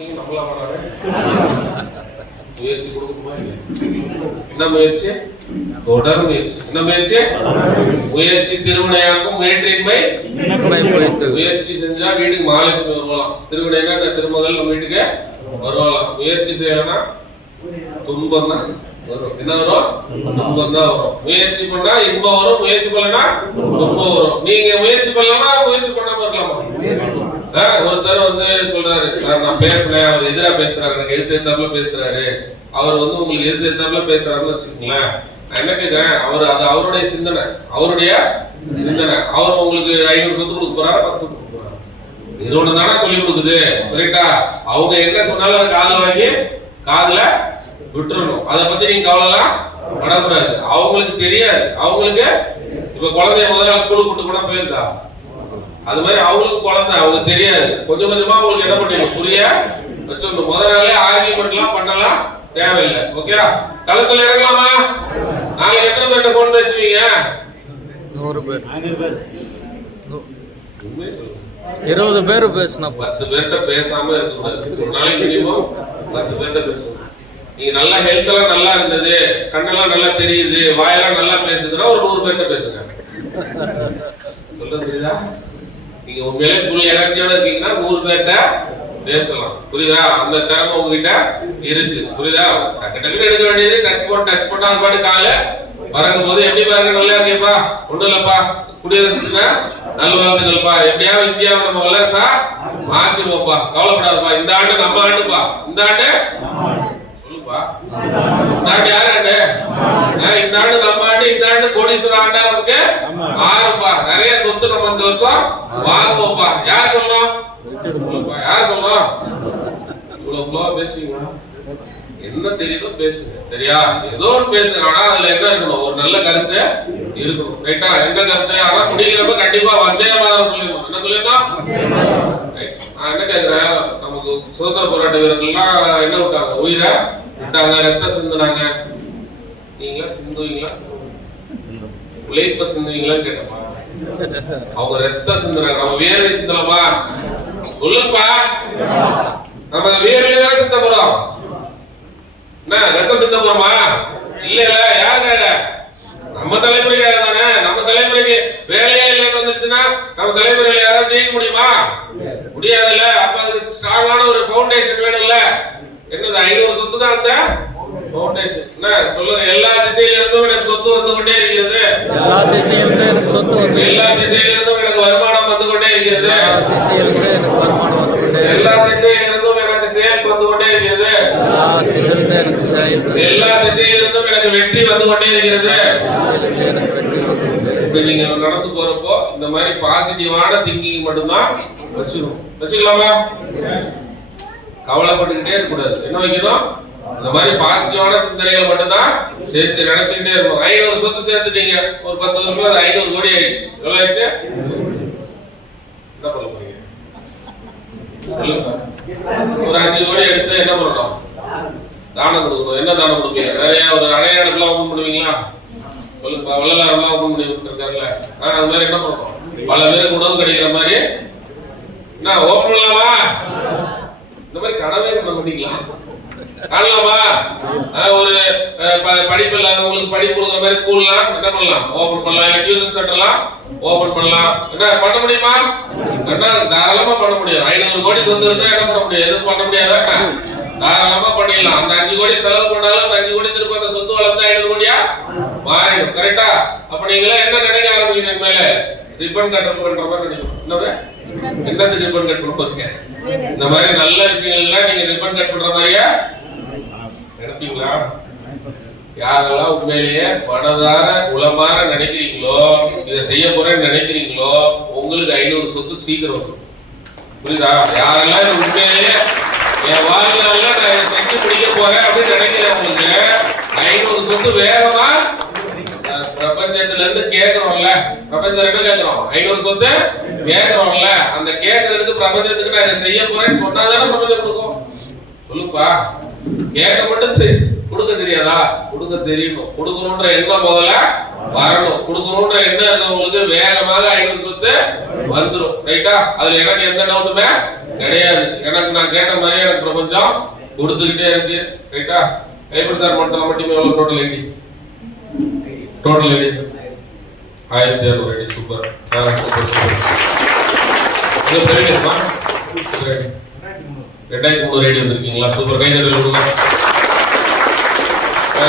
நீங்க நம்மளா பண்ணாரு முயற்சி கொடுக்கணுமா இல்லையா? என்ன முயற்சி? தொடர் முயற்சி. என்ன முயற்சி? முயற்சி திருவினையாக்கும் முயற்றின்மை முயற்சி செஞ்சா வீட்டுக்கு மகாலட்சுமி வருவலாம் திருவினைனா திருமகள் நம்ம வீட்டுக்கு வருவலாம் முயற்சி செய்யலைன்னா துன்பம் தான் வரும். என்ன வரும்? துன்பம் தான் வரும். முயற்சி பண்ணா இன்பம் வரும். முயற்சி பண்ணா துன்பம் வரும். நீங்க முயற்சி பண்ணலாமா முயற்சி பண்ணாம இருக்கலாமா? ஒருத்தர் வந்து சொல்றாரு "சார், நான் பேசுறேன் அவர் எதிரா பேசுறாரு எனக்கு எதிர்த்து எத்தாப்புல பேசுறாரு. அவர் வந்து உங்களுக்கு எதிர்த்து எத்தாப்புல பேசுறாருன்னு வச்சுக்கோங்களேன். நான் என்ன கேட்கிறேன் அவர் அது அவருடைய சிந்தனை அவருடைய சிந்தனை. அவர் உங்களுக்கு ஐநூறு சொத்து கொடுக்க போறாரு பத்து சொத்து கொடுக்க போறாரு? இது தானே சொல்லி கொடுக்குது கரெக்டா அவங்க என்ன சொன்னாலும் அதை காதுல வாங்கி காதுல விட்டுறணும். அதை பத்தி நீங்க கவலைலாம் படக்கூடாது. அவங்களுக்கு தெரியாது. அவங்களுக்கு இப்ப குழந்தைய முதல் நாள் ஸ்கூலுக்கு கூட்டு போனா போயிருந்தா அது மாதிரி அவங்களுக்கு குழந்தை அவங்க தெரியாது. கொஞ்சம் கொஞ்சமா அவங்களுக்கு என்ன பண்ணிடணும்? புரிய வச்சிடணும். முதல் நாளே ஆர்கியூமெண்ட்லாம் பண்ணலாம் தேவையில்லை. ஓகே களத்துல இறங்கலாமா? நாளைக்கு எத்தனை பேர்கிட்ட போன் பேசுவீங்க? நூறு பேர். இருபது பேர் பேசினப்ப பத்து பேர்கிட்ட பேசாம இருக்கக்கூடாது. ஒரு நாளைக்கு மினிமம் பத்து பேர்கிட்ட பேசணும் நீங்க நல்லா ஹெல்த் எல்லாம் நல்லா இருந்தது கண்ணெல்லாம் நல்லா தெரியுது வாயெல்லாம் நல்லா பேசுதுன்னா ஒரு நூறு பேர்கிட்ட பேசுங்க. சொல்றது புரியுதா? நீங்க உண்மையிலே ஃபுல் எனர்ஜியோட இருக்கீங்கன்னா நூறு பேர்கிட்ட பேசலாம். புரியுதா? அந்த திறமை உங்ககிட்ட இருக்கு. புரியுதா? டக்கு எடுக்க வேண்டியது டச் போட்டு டச் போட்டா அது பாட்டு கால பறக்கும் போது எப்படி பாருங்க நல்லா இருக்கேப்பா. ஒண்ணும் இல்லப்பா. குடியரசு தின நல்வாழ்த்துக்கள்ப்பா எப்படியாவது இந்தியாவை நம்ம வல்லரசா மாத்திடுவோம்ப்பா. கவலைப்படாதப்பா. இந்த ஆண்டு நம்ம ஆண்டுப்பா. இந்த ஆண்டு. சொல்லுப்பா. இந்த ஆண்டு யார் ஆண்டு? இந்த ஆண்டு நம்ம ஆண்டு இந்த ஆண்டு கோடீஸ்வரர் ஆண்டா நமக்கு ஆறுப்பா நிறைய சொத்து நம்ம இந்த வருஷம் வாங்குவோம்ப்பா. யார் சொல்லணும்? யார் சொல்லணும்? இவ்வளவு பேசுவீங்களா என்ன தெரியுதோ பேசுங்க. சரியா? ஏதோ ஒன்று பேசுங்க. ஆனா அதுல என்ன இருக்கணும்? ஒரு நல்ல கருத்து இருக்கணும். ரைட்டா என்ன கருத்து? ஆனா முடிக்கிறப்ப கண்டிப்பா வந்தே மாதிரி சொல்லிடணும். என்ன சொல்லிடணும். நான் என்ன கேக்குறேன்? நமக்கு சுதந்திர போராட்ட வீரர்கள்லாம் என்ன விட்டாங்க? உயிரை விட்டாங்க ரத்தம் சிந்துனாங்க. நீங்களா சிந்துவீங்களா? உழைப்ப சிந்துவீங்களான்னு கேட்டப்பா அவங்க ரத்தம் சிந்துறாங்க. நம்ம வேர்வை சிந்தலப்பா. சொல்லுப்பா நம்ம வேர்வை தானே சிந்த போறோம். என்ன ரத்தம் சிந்த போறோமா? இல்ல இல்ல யாருக்காக நம்ம தலைமுறைக்காக தானே நம்ம தலைமுறைக்கு வேலையே இல்லைன்னு வந்துச்சுன்னா நம்ம தலைமுறையில யாராவது ஜெயிக்க முடியுமா? முடியாதுல்ல. அப்ப அதுக்கு ஸ்ட்ராங்கான ஒரு ஃபவுண்டேஷன் வேணும்ல. என்னது ஐநூறு சொத்து தான் அந்த? சொல்லுங்க எல்லா திசையில இருந்தும் எனக்கு சொத்து வந்து கொண்டே இருக்கிறது. எல்லா திசையிலிருந்து எனக்கு சொத்து வந்து எல்லா திசையில இருந்தும் எனக்கு வருமானம் வந்து கொண்டே இருக்கிறது. எல்லா திசையிலிருந்து எனக்கு வருமானம் வந்து கொண்டே. எல்லா திசையில இருந்தும் எனக்கு சேல்ஸ் வந்து கொண்டே இருக்கிறது. எல்லா திசையிலிருந்து எனக்கு எல்லா வெற்றி வந்து கொண்டே இருக்கிறது. எனக்கு வெற்றி. இப்ப நீங்க நடந்து போறப்போ இந்த மாதிரி பாசிட்டிவான திங்கிங் மட்டும்தான் வச்சுக்கணும் வச்சுக்கலாமா? கவலைப்பட்டுக்கிட்டே இருக்கக்கூடாது. என்ன வைக்கணும்? இந்த மாதிரி பாசிட்டிவான சிந்தனைகள் மட்டும்தான் சேர்த்து நினைச்சுக்கிட்டே இருக்கும் ஐநூறு சொத்து சேர்த்துட்டீங்க. ஒரு பத்து வருஷம் அது ஐநூறு கோடி ஆயிடுச்சு. எவ்வளவு ஆயிடுச்சு? என்ன பண்ண போறீங்க? ஒரு அஞ்சு கோடி எடுத்து என்ன பண்ணணும்? தானம் கொடுக்கணும். என்ன தானம் கொடுப்பீங்க? நிறைய ஒரு அடையாளத்துலாம் ஓப்பன் பண்ணுவீங்களா? சொல்லுங்க வள்ளலாரெல்லாம் ஓப்பன் பண்ணி கொடுத்துருக்காருல்ல. ஆ அது மாதிரி என்ன பண்ணணும்? பல பேருக்கு உணவு கிடைக்கிற மாதிரி. என்ன ஓப்பன் பண்ணலாமா? இந்த மாதிரி கனவே பண்ண மாட்டீங்களா காணலாமா? ஒரு ப- படிப்பு இல்லாதவங்களுக்கு படிப்பு கொடுக்குற மாதிரி ஸ்கூல்லாம் என்ன பண்ணலாம்? ஓபன் பண்ணலாம். டியூஷன் சென்டர்லாம் ஓபன் பண்ணலாம். என்ன பண்ண முடியுமா? என்ன தாராளமா பண்ண முடியும். ஐநூறு கோடி சொத்து என்ன பண்ண முடியும்? எதுவும் பண்ண முடியாதா? தாராளமா பண்ணிடலாம். அந்த அஞ்சு கோடி செலவு பண்ணாலும் அந்த அஞ்சு கோடி திரும்ப அந்த சொத்து வளர்ந்து ஐநூறு கோடியா? மாறிடும். கரெக்டா அப்ப நீங்களா என்ன நினைக்க ஆரம்பிக்கிறீங்க மேல ரிப்பன் கட் பண்ற மாதிரி நினைக்கணும். என்னது? என்னத்துக்கு ரிப்பன் கட் பண்ண போறீங்க இந்த மாதிரி நல்ல விஷயங்கள்லாம் நீங்க ரிப்பன் கட் பண்ற மாதிரியா? நினைப்பீங்களா யாரெல்லாம் உண்மையிலேயே மனதார உளமாற நினைக்கிறீங்களோ இதை செய்ய போறேன்னு நினைக்கிறீங்களோ உங்களுக்கு ஐநூறு சொத்து சீக்கிரம் வரும் புரியுதா? யாரெல்லாம் இது உண்மையிலேயே என் வாழ்க்கையில நான் இதை செஞ்சு முடிக்க போறேன் அப்படின்னு நினைக்கிறவங்களுக்கு ஐநூறு சொத்து வேகமா பிரபஞ்சத்துல இருந்து கேட்கிறோம்ல. பிரபஞ்சம் என்ன கேட்கிறோம். ஐநூறு சொத்து கேட்கிறோம்ல அந்த கேட்கறதுக்கு பிரபஞ்சத்துக்கு நான் இதை செய்ய போறேன்னு சொன்னாதானே பிரபஞ்சம் கொடுக்கும். சொல்லுப்பா. கேட்க மட்டும் கொடுக்க தெரியாதா? கொடுக்க தெரியணும். கொடுக்கணுன்ற எண்ணம் முதல்ல வரணும். கொடுக்கணுன்ற எண்ணம் இருக்கவங்களுக்கு வேகமாக ஐநூறு சொத்து வந்துடும் ரைட்டா அதுல எனக்கு எந்த டவுட்டுமே கிடையாது. எனக்கு நான் கேட்ட மாதிரி எனக்கு பிரபஞ்சம் கொடுத்துக்கிட்டே இருக்கு. ரைட்டா கைப்பட் சார் மட்டும் மட்டுமே எவ்வளவு டோட்டல் ஐடி டோட்டல் ஐடி ஆயிரத்தி இரநூறு ஐடி சூப்பர் சூப்பர் சூப்பர் ரெண்டாயிரத்தி மூணு ஐடி வந்திருக்கீங்களா? சூப்பர். கை தட்டல் கொடுங்க.